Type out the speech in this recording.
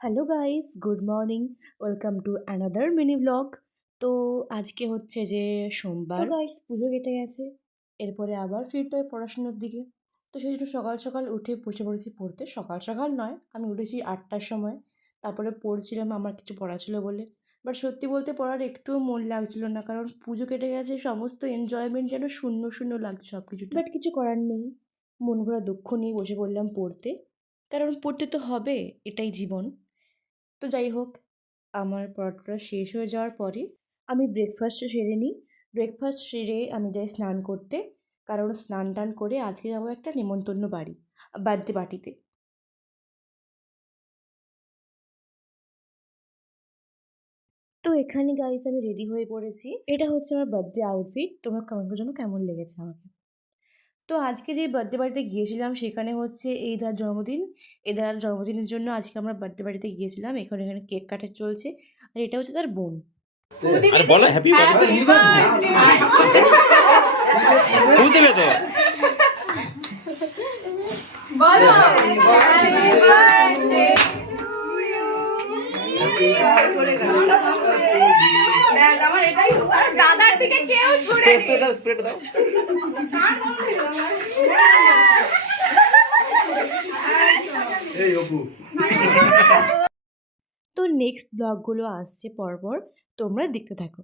Hello guys, good morning. Welcome to another mini blog. তো আজকে হচ্ছে যে সোমবার। তো গাইস, পুজো কেটে গেছে, এরপরে আবার ফিরতে হয় পড়াশুনোর দিকে। তো সেই জন্য সকাল সকাল উঠে বসে পড়েছি পড়তে। সকাল সকাল নয়, আমি উঠেছি 8টার সময়। তারপরে পড়ছিলাম, আমার কিছু পড়া ছিল বলে। বাট সত্যি বলতে পড়ার একটুও মন লাগছিল না, কারণ পুজো কেটে গেছে, সমস্ত এনজয়মেন্ট যেন শূন্য শূন্য লাগছে সব কিছুটা। বাট কিছু করার নেই, মন ভরা দুঃখ নিয়ে বসে পড়লাম পড়তে, কারণ পড়তে তো হবে, এটাই জীবন। তো যাই হোক, আমার পড়াটা শেষ হয়ে যাওয়ার পরে আমি ব্রেকফাস্টটা সেরে নিই। ব্রেকফাস্ট সেরে আমি যাই স্নান করতে, কারণ স্নান টান করে আজকে যাবো একটা নেমন্তন্ন বাড়ি, বার্থডে পার্টিতে। তো এখানে গাইস আমি রেডি হয়ে পড়েছি। এটা হচ্ছে আমার বার্থডে আউটফিট। তোমরা কমেন্ট করে জানো কেমন লেগেছে আমাকে। তো আজকে যে বার্থডে বাড়িতে গিয়েছিলাম সেখানে হচ্ছে এই দার জন্মদিন। এই দার জন্মদিনের জন্য আজকে আমরা বার্থডে বাড়িতে গিয়েছিলাম। এখানে এখানে কেক কাটা চলছে, আর এটা হচ্ছে তার বোন। আরে বলো হ্যাপি বার্থডে। ফুল দেবে তো বলো হ্যাপি বার্থডে দাদার দিকে কেউ ছুড়ে স্প্রেড দাও। এই অপু, তো নেক্সট ব্লগগুলো আসছে পরপর, তোমরা দেখতে থাকো।